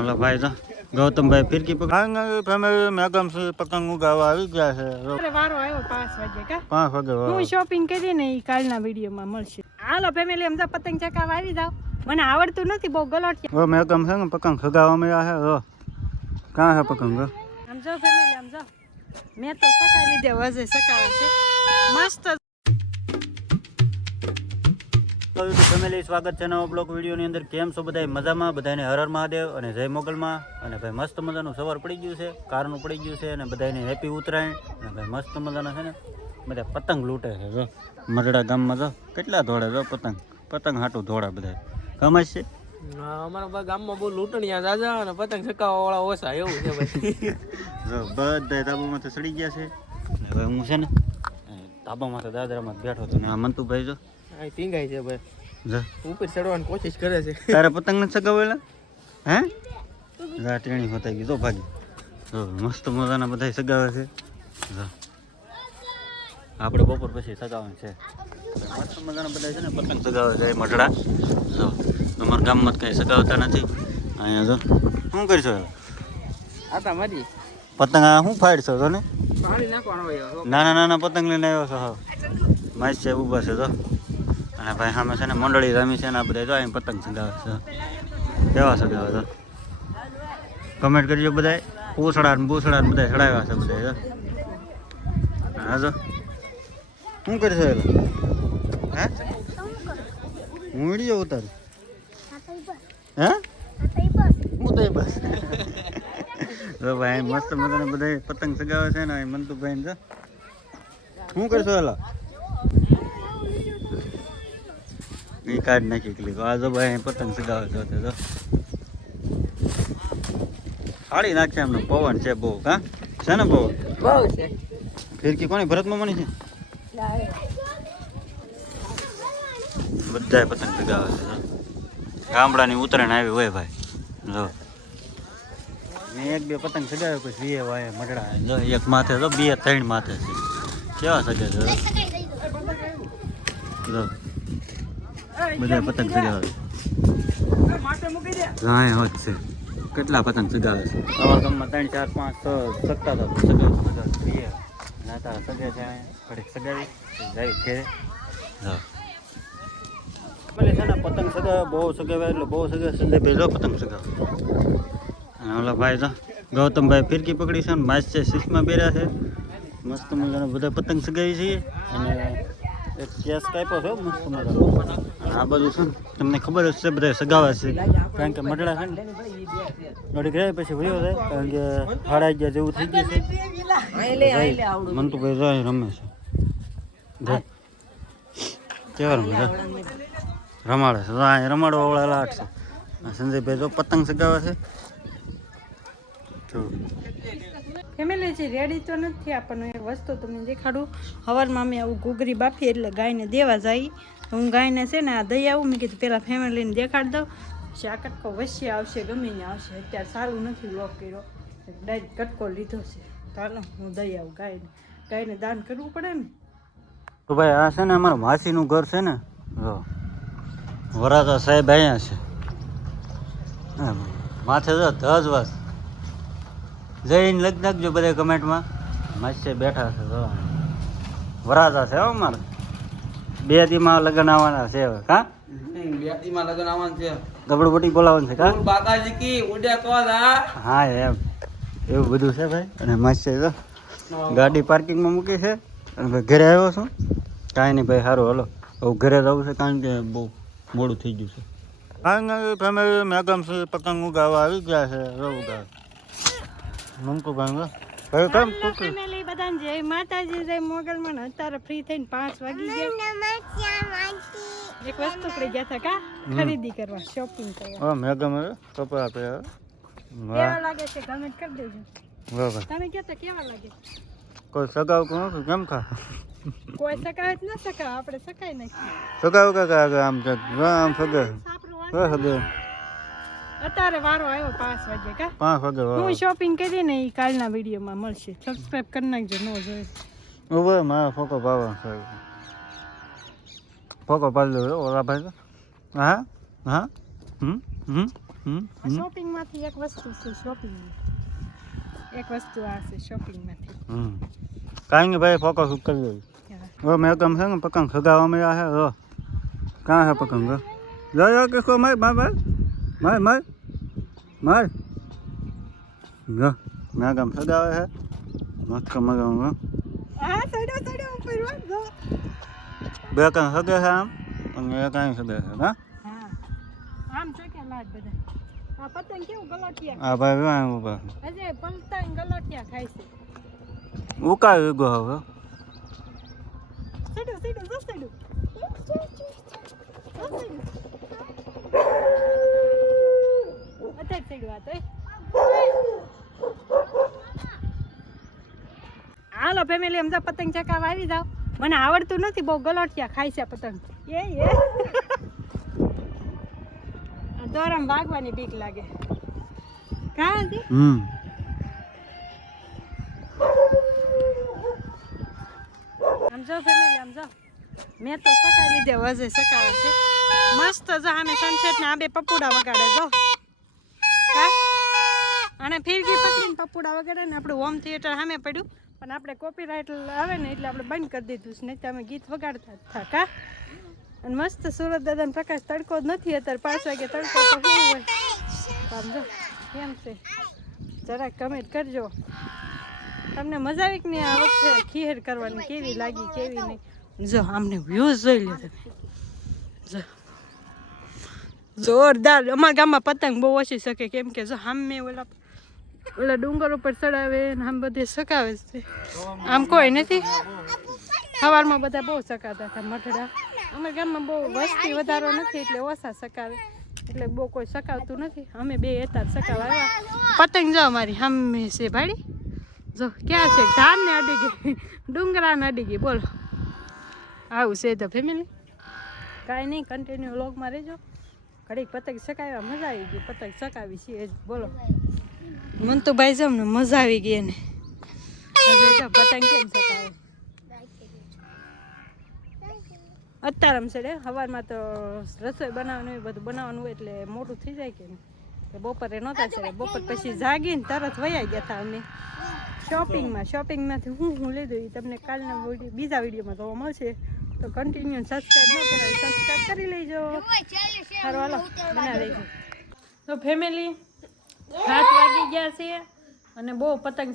ઓલા ભાઈ તો ગૌતમભાઈ ફિરકી ફેમિલી મેગમ છે પતંગ ઉગાવા આવી ગયા છે. વારો આવ્યો 5 વાગે કા 5 વાગે હું શોપિંગ કરી ને એ કાલના વિડીયોમાં મળશે. હાલો ફેમિલી અમદા પતંગ ચકાવવા આવી જાવ. મને આવડતું નથી બહુ ગલોટિયા. ઓ મેગમ છે ને પતંગ સગાવવામાં આવ્યા છે. કાં છે પતંગ? આમ જો ફેમિલી આમ જો મેં તો સકાઈ લીધે વજે સકાવે છે મસ્ત. ફેમિલી સ્વાગત છે નવા બ્લોગ વિડીયોની અંદર. કેમ છો બધા? મજામાં? બધાને હર હર મહાદેવ અને જય મોગલમાં. અને ભાઈ મસ્ત મજાનું સવાર પડી ગયું છે, કારનું પડી ગયું છે અને બધાને હેપી ઉત્તરાયણ. અને ભાઈ મસ્ત મજાના છે ને બધા પતંગ લૂંટે છે. જો મરડા ગામમાં જો કેટલા ધોળે જો પતંગ હાટું ધોળા બધા ગમે છે. અમારા ગામમાં બહુ લૂંટણીયા જાજા અને પતંગ ચકાવવા વાળા ઓછા એવું છે ભાઈ. જો બધા ધાબામાંથી સડી ગયા છે. અને હવે હું છે ને ધાબામાંથી દાદરામાં બેઠો હતો ને આ મંતુભાઈ જો આ ટીંગાઈ છે ભાઈ. જો ઉપર ચડવાની કોશિશ કરે છે. તારે પતંગ નથી સગાવેલા? હે રાટણી હોતા ગઈ તો ભાગી. જો મસ્ત મજાના બધા સગાવે છે. જો આપણે બપોર પછી સગાવવાનું છે. મસ્ત મજાના બધા છે ને પતંગ સગાવે છે મઢડા. જો અમારા ગામમાં જ કંઈ સગાવતા નથી. અહીંયા જો શું કરશો? આ તા મારી પતંગ આ શું ફાડશો તો ને? પાણી નાખવાનો હોય. નાના નાના પતંગ લઈને આવ્યો છો. હા માસ છે ઊભા છે તો. અને ભાઈ સામે છે ને મંડળી રમી છે ને આ બધા જો અહીં પતંગ સગાવે છે. કેવા સગાવે તો કમેન્ટ કરજો બધા. પૂછડા ને બૂછડા ને બધા ચડાવ્યા છે બધા. હા જો શું કરશો? હે હું વિડીયો ઉતારું? હે હું તો બસ જો ભાઈ મસ્ત મજાને બધા પતંગ સગાવે છે ને મંતુભાઈ ને. શું કરશો? એલા એ કાઢ નાખી ક્લિપ. આ જો ભાઈ પતંગ સગાવે છે તો ફાડી નાખશે એમનો પવન છે બહુ. કા છે ને પવન બહુ છે. ફિરકી કોની ભરતમાં મળી છે? બધા પતંગ સગાવે છે. ગામડાની ઉત્તરાયણ આવી હોય ભાઈ. જો મેં 1-2 પતંગ સગાવ્યો પછી વીએ વાય મઢડા. જો એક માથે તો 2-3 માથે છે. કેવા સગે છે? જો બધા પતંગ સગાવે. હા હોત છે. કેટલા પતંગ સગાવે છે? અમારા ગામમાં 3, 4, 5, 6 સગતા હતા. સગાવે નાતા સગે છે. ઘડીક સગાવી જાય ઘેરે. હા છે ને પતંગ સગાવે બહુ સગાવે એટલે બહુ સગાવે. સંજયભાઈ જો પતંગ સગાવે. અને ઓલા ભાઈ તો ગૌતમભાઈ ફિરકી પકડી છે ને માસ છે 6માં બેર્યા છે. મસ્ત મજાના બધા પતંગ સગાવી છીએ. અને એક કેસ કાપ્યો છે મસ્ત મજાનો. અને આ બધું છે ને તમને ખબર જ છે બધા સગાવે છે. કારણ કે મઢડા છે ને ઘડીક રહે પછી વયો જાય. કારણ કે 11:30 જેવું થઈ ગયું છે. મંતુભાઈ જાય રમે છે. કેવા રમે છે? રમાડે છે. અહીં રમાડવા વાળા લાટ છે. સંજયભાઈ જો પતંગ સગાવે છે. ફેમિલી છે રેડી તો નથી. આપણને એક વસ્તુ તમને દેખાડું. હવારમાં મેં આવું ઘૂઘરી બાફી એટલે ગાયને દેવા જાય. હું ગાયને છે ને આ દઈ આવું. મેં કીધું પહેલાં ફેમિલીને દેખાડી દઉં પછી આ કટકો વચ્ચે આવશે ગમે ને આવશે. અત્યારે સારું નથી લોક કર્યો ડાયરેક્ટ કટકો લીધો છે. ચાલો હું દઈ આવું ગાયને દાન કરવું પડે ને. તો ભાઈ આ છે ને અમારા માસીનું ઘર છે ને. જો વરાતા સાહેબ અહીંયા છે. માથે જો ધજવાસ જઈને લખી નાખજો બધા કમેન્ટમાં. માસી બેઠા છે જો વરાતા છે. અમારે 2 દીમાં લગ્ન આવવાના છે. હવે કા 2 દીમાં લગન આવવાનું છે. ગબડબટી બોલાવવાનું છે. કા બાકાજી કી ઉડ્યા તો હા એમ એવું બધું છે ભાઈ. અને માસી તો ગાડી પાર્કિંગમાં મૂકી છે. અને ભાઈ ઘરે આવ્યો છું. કાંઈ નહીં ભાઈ સારું હાલો હવે ઘરે જવું છે. કારણ કે બહુ મોડું થઈ ગયું છે. ફેમિલી મેગમ છે પતંગ ઉગાવા આવી ગયા છે. ઉગાવે મંકુભાઈ કેમ ફેમિલી બધાને જય માતાજી જય મોગલમાં. અત્યારે ફ્રી થઈને 5 વાગી ગયા. એક વસ્તુ પડી ગયા હતા કા ખરીદી કરવા શોપિંગ કરવા. મેગમ કપડા પહેર્યા. કેવા લાગે છે કમેન્ટ કરી દેજો. બરાબર તમે કહેતા કેવા લાગે? કોઈ સગાવ કેમ ખા? કોઈ સકાય જ ન સકાય. આપણે સકાય નહીં. સગાવ કાકા આમ આમ સગાવ અત્યારે વારો આવ્યો 5 વાગે કા 5 વાગે હું શોપિંગ કરી ને એ કાલના વિડીયોમાં મળશે. સબસ્ક્રાઇબ કરી નાખજો. ન જોઈએ ઉભો મારા ફોકો પાવા ફોકો પાડી દો ઓલા ભાઈ. હા હા શોપિંગમાંથી એક વસ્તુ છે શોપિંગ એક વસ્તુ આ છે શોપિંગમાંથી કાંઈ નહીં ભાઈ ફોકસ કરી દઉં હવે મેં કમ છે ને પતંગ સગાવવામાં આવ્યા છે કાં છે પતંગ જો કિસકો માર માર માર માર માર જો મેં કમ સગાવે છે મસ્ત મગાવું આ સડો ઉપર વાંધો બે કાંઈ સગે છે આમ અને એ કાંઈ સગે છે હા હા આમ છે કે લાડ બધા આ પતંગ કેવું ગલોટિયા આ ભાઈ કાંઈ ઉભા અજે પલટાઈ ગલોટિયા ખાય છે ઉકાળી ગયો હવે સડો અત્યારે સડ્યું આ તો હાલો ફેમિલી એમ પતંગ ચકાવવા આવી જાવ મને આવડતું નથી બહુ ગલોટિયા ખાય છે પતંગ એ દોરામ વાગવાની બીક લાગે કાં હતી આમ જો ફેમિલી આમ જો મેં તો સકાઈ લીધે વજે સકાવે છે મસ્ત જો આમે સનસેટ ને આબે પપુડા વગાડે જો અને ફિરકી પકડીને પપુડા વગાડે ને આપણું હોમ થિયેટર સામે પડ્યું પણ આપણે કોપીરાઇટ આવે ને એટલે આપણે બંધ કરી દીધું છે નહીં તો અમે ગીત વગાડતા હતા કા અને મસ્ત સુરત દાદાનો પ્રકાશ તડકો જ નથી અત્યારે 5 વાગે તડકો તો શું હોય સમજો કેમ છે જરાક કમેન્ટ કરજો તમને મજા આવી કે નહીં આ વખતે ખીર કરવાની કેવી લાગી કેવી નહીં જો આમને વ્યૂઝ જોઈ લે તમે જો જોરદાર અમારા ગામમાં પતંગ બહુ ઓછી શકે કેમ કે જો સામે ઓલા ડુંગર ઉપર ચડાવે ને આમ બધે સકાવે છે આમ કોઈ નથી સવારમાં બધા બહુ સકાતા હતા મઠડા અમારા ગામમાં બહુ વસ્તી વધારો નથી એટલે ઓછા સકાવે એટલે બહુ કોઈ સકાવતું નથી અમે બે હતા સકાવા આવ્યા પતંગ જો અમારી સામે છે ભાડી જો ક્યાં છે ધાન ને અડી ગઈ ડુંગરા ને અડી ગઈ બોલો આવું છે તો ફેમિલી કાંઈ નહીં કન્ટિન્યુ વ્લોગમાં રહેજો ઘડીક પતંગ સકાવ્યા મજા આવી ગઈ પતંગ સકાવી છીએ બોલો મને તો ભાઈ જમને મજા આવી ગઈ એને પતંગ કેમ સકાવે અત્યારે આમ છે સવારમાં તો રસોઈ બનાવવાનું હોય બધું બનાવવાનું હોય એટલે મોટું થઈ જાય કે નહીં બપોરે નહોતા છે બપોર પછી જાગીને તરત વયા ગયા હતા અમે શોપિંગમાંથી હું લીધું એ તમને કાલના બીજા વિડીયોમાં જોવા મળશે તો કન્ટિન્યુ સબસ્ક્રાઈબ ન કરાવી સબસ્ક્રાઈબ કરી લેજો સારું હાલો બનાવી લેજો તો ફેમિલી 7 વાગી ગયા છે અને બહુ પતંગ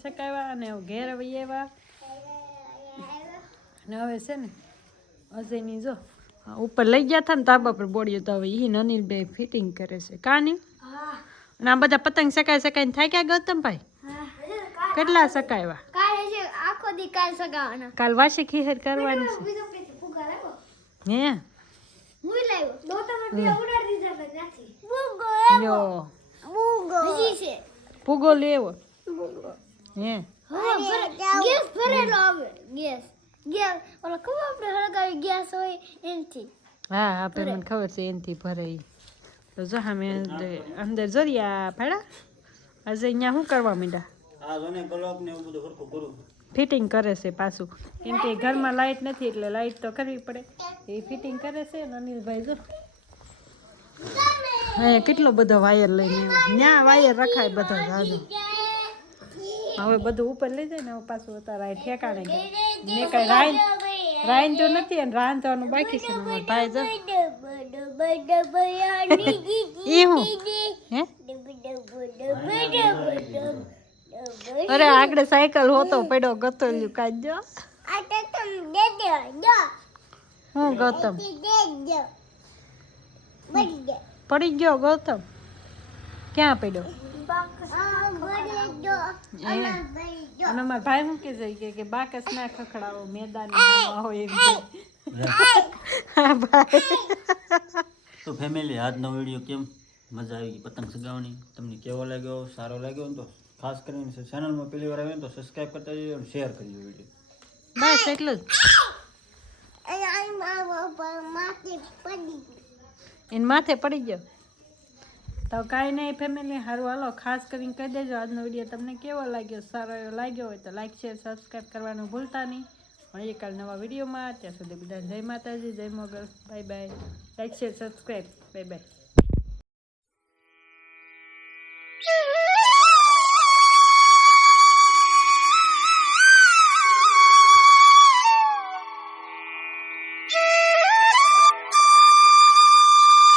ચકાવ્યા અને ઘેર આવી આવ્યા અને હવે છે ને અજયની જો ઉપર લઈ ગયા હતા ને તાબા પર બોડ્યું તો હવે એ અનિલભાઈ ફિટિંગ કરે છે કાની અને આ બધા પતંગ સકાઈને થાક્યા ગૌતમભાઈ કેટલા સકાવ્યા કાલ વાસી ખીર કરવાની છે હે ફુગો લેવો હે હા આપણે મને ખબર છે એનથી ભરાઈ તો જો અમે અંદર જોરિયા ભાડા આજે અહીંયા શું કરવા માંડ્યા ફિટિંગ કરે છે પાછું કેમ કે ઘરમાં લાઇટ નથી એટલે લાઇટ તો કરવી પડે એ ફિટિંગ કરે છે ને અનિલભાઈ જો હા કેટલો બધો વાયર લઈને ત્યાં વાયર રખાય બધો જાજો હવે બધું ઉપર લઈ જાય ને હવે પાછું અત્યારે ઠેકાણે ને કઈ રાઈન તો નથી અને રાંધવાનું બાકી છે ને ભાઈ જો એ હું હે અરે આગળ સાયકલ હોતો પડ્યો ગતોલ્યું કાઢજો હું ગૌતમ પડી ગયો ગૌતમ ક્યાં પડ્યો અને મારા ભાઈ મૂકી જાય કે બાકસ ના ખખડાવો મેદાન હોય એમ તો ફેમિલી આજનો વિડીયો કેમ મજા આવી ગઈ પતંગ ચગાવવાની તમને કેવો લાગ્યો સારો લાગ્યો ને તો ખાસ કરીને ચેનલમાં પહેલી વાર આવ્યો તો સબસ્ક્રાઈબ કરતા જજો અને શેર કરજો વિડીયો બસ એટલું જ એને માથે પડી ગયો તો કાંઈ નહીં ફેમિલી સારું હાલો ખાસ કરીને કહી દેજો આજનો વિડીયો તમને કેવો લાગ્યો સારો એવો લાગ્યો હોય તો લાઈક શેર સબસ્ક્રાઈબ કરવાનું ભૂલતા નહીં મળીએ કાલ નવા વિડીયોમાં ત્યાં સુધી બધા જય માતાજી જય Mogal bye bye like share subscribe bye by.